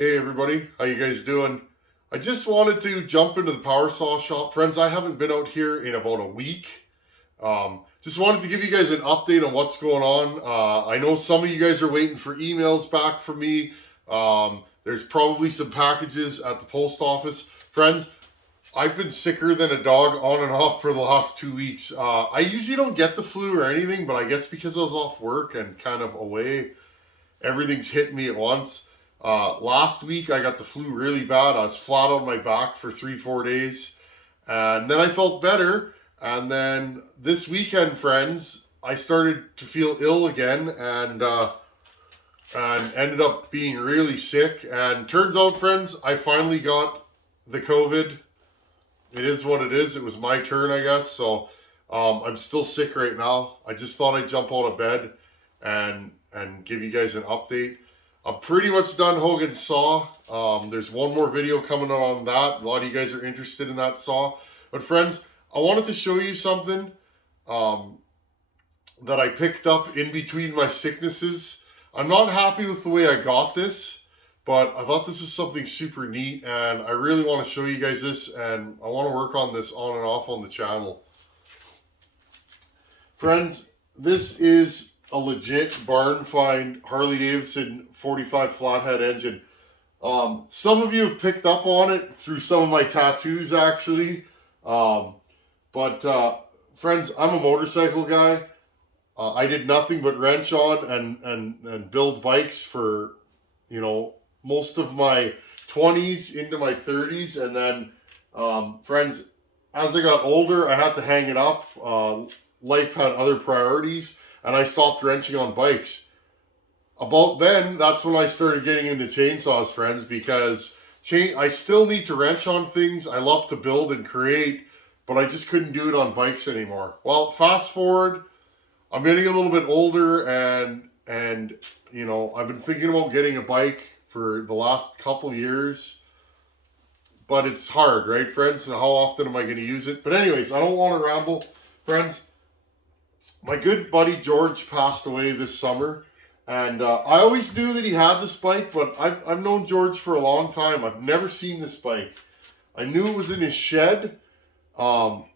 Hey everybody, how you guys doing? I just wanted to jump into the power saw shop. Friends, I haven't been out here in about a week. Just wanted to give you guys an update on what's going on. I know some of you guys are waiting for emails back from me. There's probably some packages at the post office. Friends, I've been sicker than a dog on and off for the last 2 weeks. I usually don't get the flu or anything, but I guess because I was off work and kind of away, everything's hit me at once. Last week I got the flu really bad. I was flat on my back for 3, 4 days, and then I felt better. And then this weekend, friends, I started to feel ill again, and ended up being really sick. And turns out, friends, I finally got the COVID. It is what it is. It was my turn, I guess. So I'm still sick right now. I just thought I'd jump out of bed and give you guys an update. I'm pretty much done Hogan's saw. There's one more video coming on that. A lot of you guys are interested in that saw. But friends, I wanted to show you something that I picked up in between my sicknesses. I'm not happy with the way I got this, but I thought this was something super neat, and I really want to show you guys this, and I want to work on this on and off on the channel. Friends, this is a legit barn find Harley Davidson 45 Flathead engine. Some of you have picked up on it through some of my tattoos, actually. Friends, I'm a motorcycle guy. I did nothing but wrench on and build bikes for, most of my 20s into my 30s. And then, friends, as I got older, I had to hang it up. Life had other priorities, and I stopped wrenching on bikes. About then, that's when I started getting into chainsaws, friends, because I still need to wrench on things. I love to build and create, but I just couldn't do it on bikes anymore. Well, fast forward, I'm getting a little bit older, and I've been thinking about getting a bike for the last couple years, but it's hard, right, friends? So how often am I going to use it? But anyways, I don't want to ramble, friends. My good buddy George passed away this summer, and I always knew that he had this bike, but I've known George for a long time. I've never seen this bike. I knew it was in his shed, and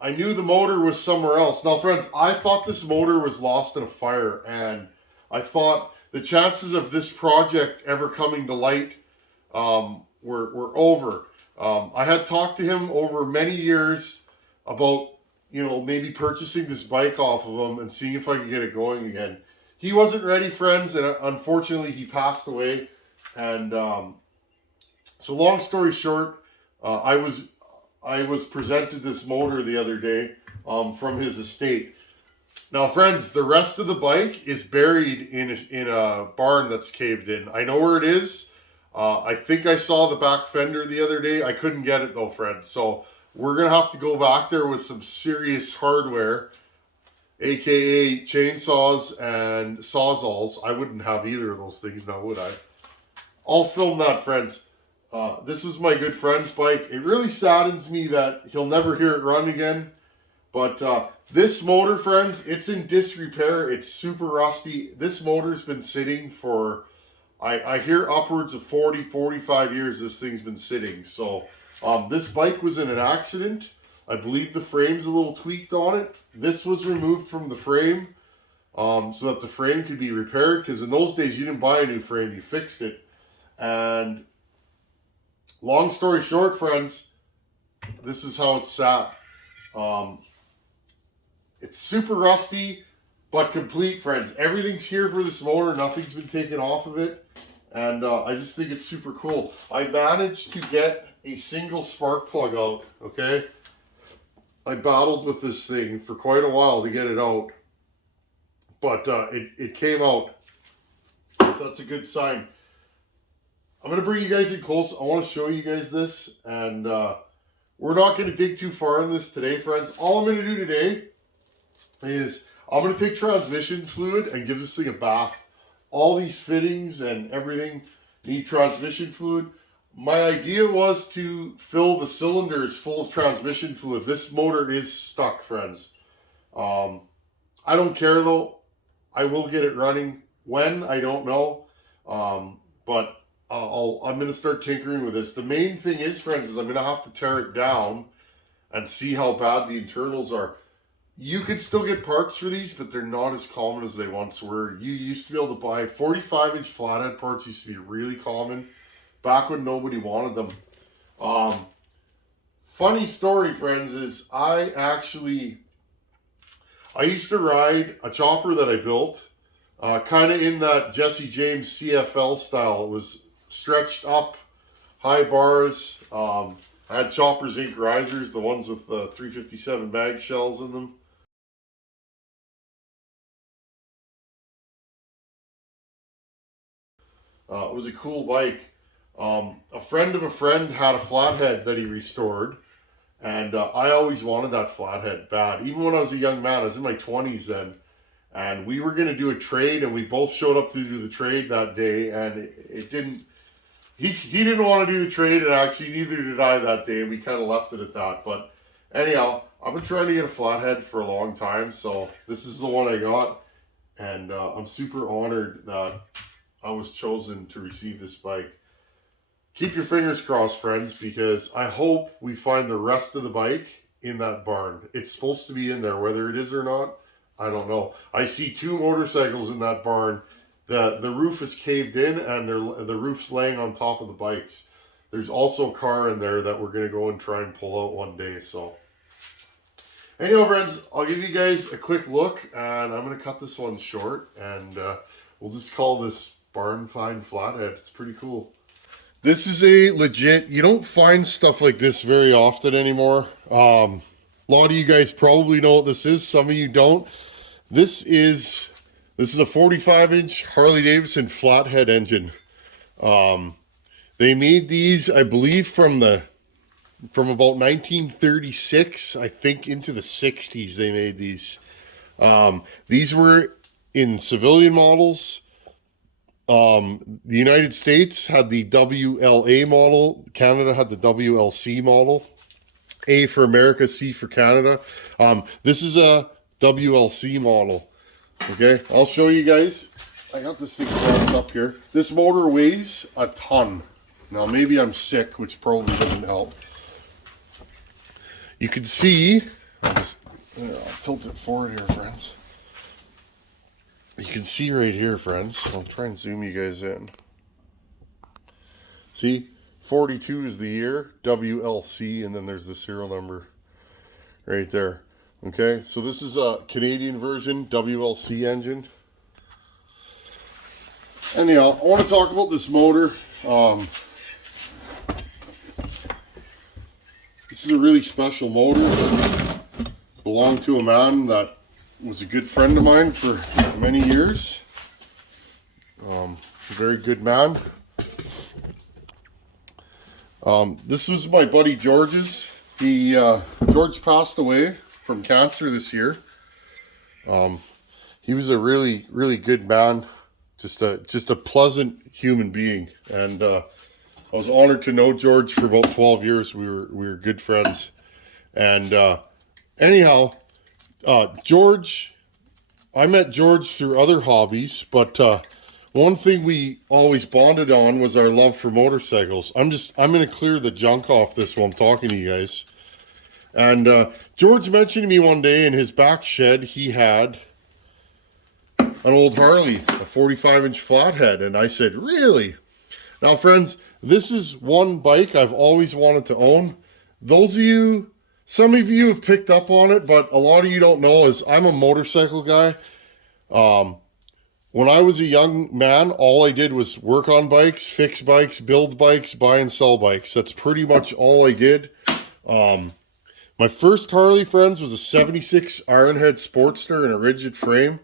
I knew the motor was somewhere else. Now, friends, I thought this motor was lost in a fire, and I thought the chances of this project ever coming to light were over. I had talked to him over many years about maybe purchasing this bike off of him and seeing if I could get it going again. He wasn't ready, friends, and unfortunately he passed away. And so long story short, I was presented this motor the other day from his estate. Now, friends, the rest of the bike is buried in a barn that's caved in. I know where it is. I think I saw the back fender the other day. I couldn't get it though, friends. So we're going to have to go back there with some serious hardware, aka chainsaws and sawzalls. I wouldn't have either of those things now, would I? I'll film that, friends. This was my good friend's bike. It really saddens me that he'll never hear it run again. But this motor, friends, it's in disrepair. It's super rusty. This motor's been sitting for, I hear upwards of 40, 45 years this thing's been sitting. So this bike was in an accident. I believe the frame's a little tweaked on it. This was removed from the frame so that the frame could be repaired, because in those days you didn't buy a new frame, you fixed it. And long story short, friends, this is how it's sat. It's super rusty, but complete, friends. Everything's here for this motor. Nothing's been taken off of it. And I just think it's super cool. I managed to get a single spark plug out, okay? I battled with this thing for quite a while to get it out. But it came out. So that's a good sign. I'm going to bring you guys in close. I want to show you guys this. And we're not going to dig too far in this today, friends. All I'm going to do today is I'm going to take transmission fluid and give this thing a bath. All these fittings and everything need transmission fluid. My idea was to fill the cylinders full of transmission fluid. This motor is stuck, friends. I don't care though. I will get it running. When, I don't know. But I'm going to start tinkering with this. The main thing is, friends, is I'm going to have to tear it down and see how bad the internals are. You can still get parts for these, but they're not as common as they once were. You used to be able to buy 45-inch flathead parts. Used to be really common back when nobody wanted them. Funny story, friends, is I used to ride a chopper that I built, kind of in that Jesse James CFL style. It was stretched up, high bars. I had Choppers Inc. risers, the ones with the 357 mag shells in them. It was a cool bike. A friend of a friend had a flathead that he restored, and I always wanted that flathead bad. Even when I was a young man, I was in my 20s then, and we were going to do a trade, and we both showed up to do the trade that day, and it didn't. He didn't want to do the trade, and actually neither did I that day, and we kind of left it at that. But anyhow, I've been trying to get a flathead for a long time, so this is the one I got, and I'm super honored that I was chosen to receive this bike. Keep your fingers crossed, friends, because I hope we find the rest of the bike in that barn. It's supposed to be in there. Whether it is or not, I don't know. I see 2 motorcycles in that barn. The roof is caved in, and the roof's laying on top of the bikes. There's also a car in there that we're going to go and try and pull out one day. So anyhow, friends, I'll give you guys a quick look, and I'm going to cut this one short, and we'll just call this Barn Find Flathead. It's pretty cool. This is a legit, you don't find stuff like this very often anymore. A lot of you guys probably know what this is. Some of you don't. This is a 45-inch Harley Davidson flathead engine. They made these, I believe, from about 1936, I think, into the 60s they made these. These were in civilian models. The United States had the WLA model. Canada had the WLC model. A for America, C for Canada. This is a WLC model. Okay, I'll show you guys. I got this thing wrapped up here. This motor weighs a ton. Now, maybe I'm sick, which probably doesn't help. You can see, I'll tilt it forward here, friends. You can see right here, friends. I'll try and zoom you guys in. See, 42 is the year, WLC, and then there's the serial number right there. Okay, so this is a Canadian version WLC engine. Anyhow, I want to talk about this motor. This is a really special motor. Belonged to a man that was a good friend of mine for many years. A very good man. This was my buddy George's. George passed away from cancer this year. He was a really, really good man. Just a pleasant human being. And I was honored to know George for about 12 years. We were good friends. And anyhow, George, I met George through other hobbies, but one thing we always bonded on was our love for motorcycles. I'm going to clear the junk off this while I'm talking to you guys. And George mentioned to me one day in his back shed, he had an old Harley, a 45-inch flathead. And I said, really? Now, friends, this is one bike I've always wanted to own. Some of you have picked up on it, but a lot of you don't know is I'm a motorcycle guy. When I was a young man, all I did was work on bikes, fix bikes, build bikes, buy and sell bikes. That's pretty much all I did. My first Harley, friends, was a 76 Ironhead Sportster in a rigid frame.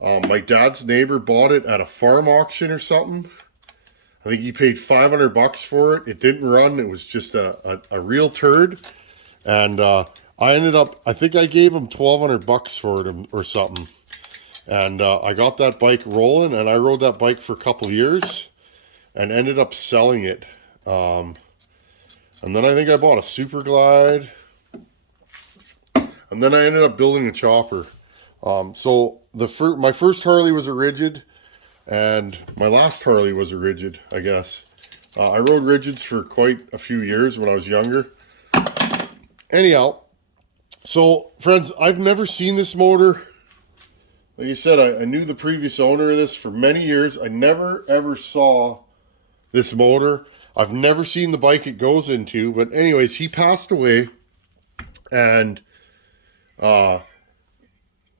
My dad's neighbor bought it at a farm auction or something. I think he paid $500 for it. It didn't run. It was just a real turd. And I think I gave him $1,200 for it or something. And I got that bike rolling, and I rode that bike for a couple years and ended up selling it. And then I think I bought a Super Glide. And and then I ended up building a chopper. So my first Harley was a rigid, and my last Harley was a rigid, I guess. I rode rigids for quite a few years when I was younger. Anyhow, so friends, I've never seen this motor. Like I said, I knew the previous owner of this for many years. I never ever saw this motor. I've never seen the bike it goes into. But anyways, he passed away, and the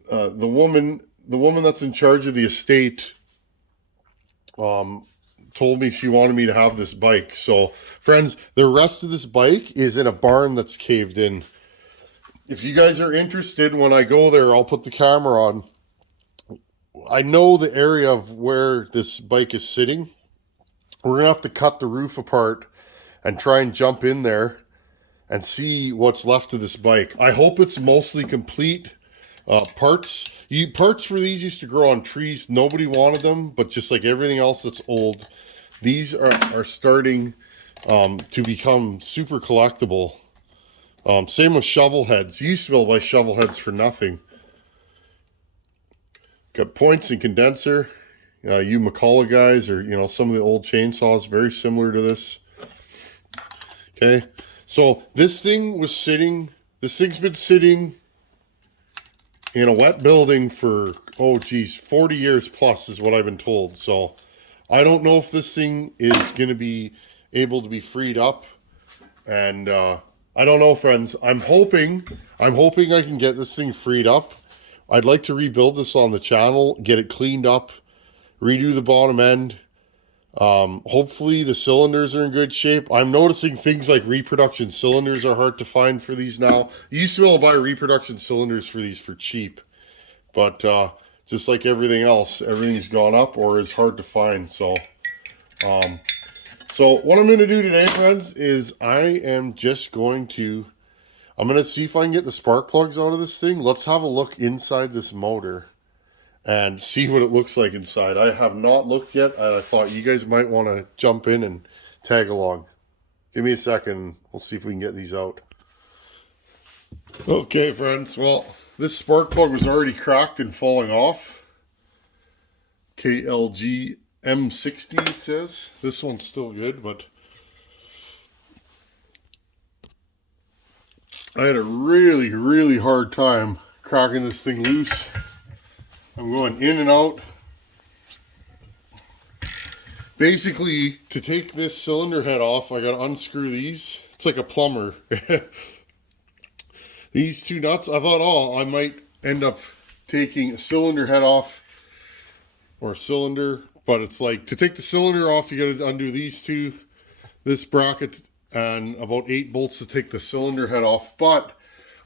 woman that's in charge of the estate told me she wanted me to have this bike. So friends, the rest of this bike is in a barn that's caved in. If you guys are interested, when I go there, I'll put the camera on. I know the area of where this bike is sitting. We're gonna have to cut the roof apart and try and jump in there and see what's left of this bike. I hope it's mostly complete. Parts for these used to grow on trees. Nobody wanted them, but just like everything else that's old, these are starting to become super collectible. Same with shovel heads. You used to be able to buy shovel heads for nothing. Got points and condenser. You McCullough guys, or some of the old chainsaws, very similar to this. Okay, so this thing's been sitting in a wet building for 40 years plus is what I've been told. So I don't know if this thing is going to be able to be freed up, and I don't know, friends. I'm hoping I can get this thing freed up. I'd like to rebuild this on the channel, get it cleaned up, redo the bottom end. Hopefully the cylinders are in good shape. I'm noticing things like reproduction cylinders are hard to find for these now. You used to be able to buy reproduction cylinders for these for cheap, but just like everything else, everything's gone up or is hard to find. So what I'm going to do today, friends, is I'm going to see if I can get the spark plugs out of this thing. Let's have a look inside this motor and see what it looks like inside. I have not looked yet, and I thought you guys might want to jump in and tag along. Give me a second. We'll see if we can get these out. Okay, friends. Well, this spark plug was already cracked and falling off. KLG M60, it says. This one's still good, but I had a really, really hard time cracking this thing loose. I'm going in and out. Basically, to take this cylinder head off, I gotta unscrew these. It's like a plumber. These two nuts, I thought, I might end up taking a cylinder head off, or a cylinder, but it's like, to take the cylinder off, you gotta undo these two, this bracket, and about 8 bolts to take the cylinder head off. But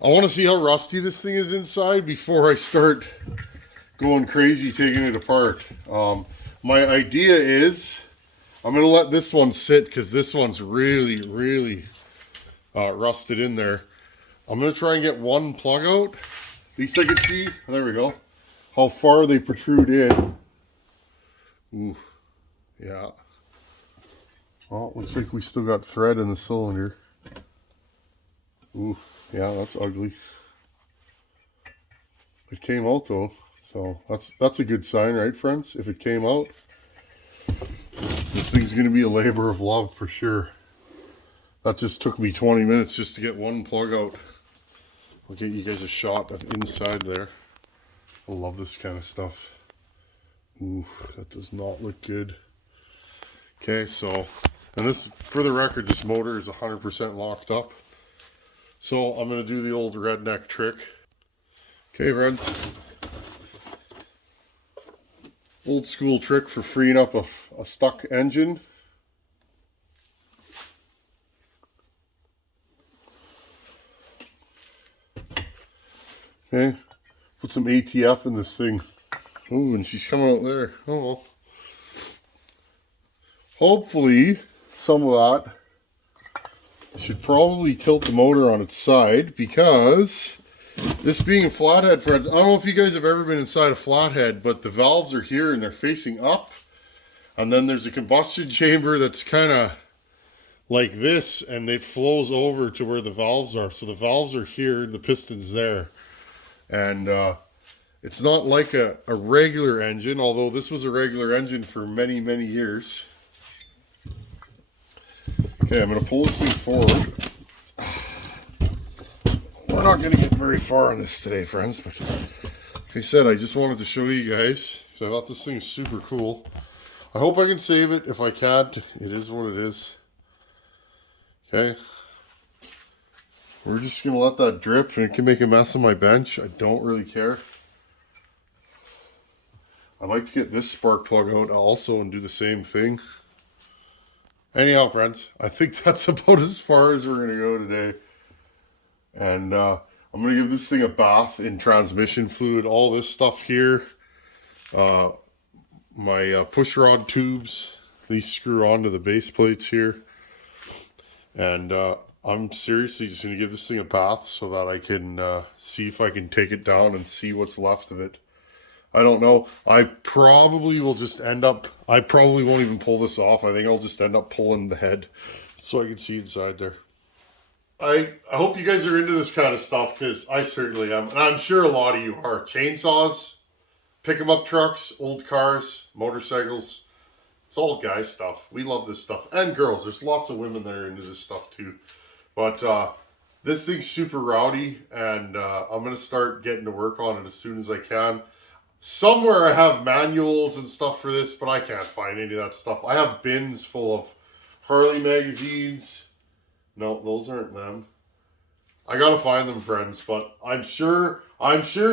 I want to see how rusty this thing is inside before I start going crazy taking it apart. My idea is I'm going to let this one sit because this one's really, really rusted in there. I'm going to try and get one plug out. At least I can see, there we go, how far they protrude in. Ooh, yeah. Well, looks like we still got thread in the cylinder. Ooh, yeah, that's ugly. It came out though, so that's a good sign, right, friends? If it came out, this thing's gonna be a labor of love for sure. That just took me 20 minutes just to get one plug out. I'll get you guys a shot of inside there. I love this kind of stuff. Ooh, that does not look good. Okay, so, and this, for the record, this motor is 100% locked up. So I'm going to do the old redneck trick. Okay, friends. Old school trick for freeing up a stuck engine. Okay, put some ATF in this thing. Oh, and she's coming out there. Oh well. Hopefully, some of that should probably tilt the motor on its side, because this being a flathead, friends, I don't know if you guys have ever been inside a flathead, but the valves are here and they're facing up. And then there's a combustion chamber that's kind of like this, and it flows over to where the valves are. So the valves are here, the piston's there. And it's not like a regular engine, although this was a regular engine for many, many years. Okay, I'm going to pull this thing forward. We're not going to get very far on this today, friends, but like I said, I just wanted to show you guys. So I thought this thing is super cool. I hope I can save it. If I can't, it is what it is. Okay. We're just going to let that drip, and it can make a mess on my bench. I don't really care. I'd like to get this spark plug out also and do the same thing. Anyhow, friends, I think that's about as far as we're going to go today. And I'm going to give this thing a bath in transmission fluid. All this stuff here. My push rod tubes. These screw onto the base plates here. And I'm seriously just going to give this thing a bath so that I can see if I can take it down and see what's left of it. I don't know. I probably will just end up... I probably won't even pull this off. I think I'll just end up pulling the head so I can see inside there. I hope you guys are into this kind of stuff, because I certainly am. And I'm sure a lot of you are. Chainsaws, pick-em-up trucks, old cars, motorcycles. It's all guy stuff. We love this stuff. And girls. There's lots of women that are into this stuff too. But this thing's super rowdy, and I'm going to start getting to work on it as soon as I can. Somewhere I have manuals and stuff for this, but I can't find any of that stuff. I have bins full of Harley magazines. No, those aren't them. I gotta find them, friends, but I'm sure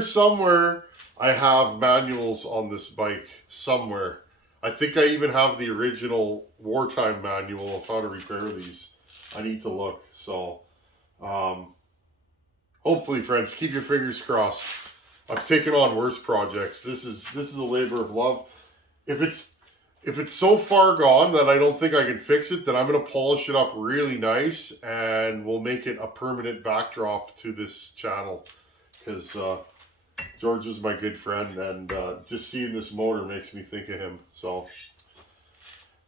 somewhere I have manuals on this bike somewhere. I think I even have the original wartime manual of how to repair these. I need to look. So, hopefully, friends, keep your fingers crossed. I've taken on worse projects. This is a labor of love. If it's so far gone that I don't think I can fix it, then I'm going to polish it up really nice, and we'll make it a permanent backdrop to this channel. Because George is my good friend, and just seeing this motor makes me think of him. So,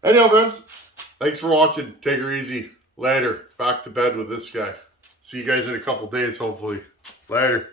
anyhow, friends, thanks for watching. Take her easy. Later. Back to bed with this guy. See you guys in a couple days, hopefully. Later.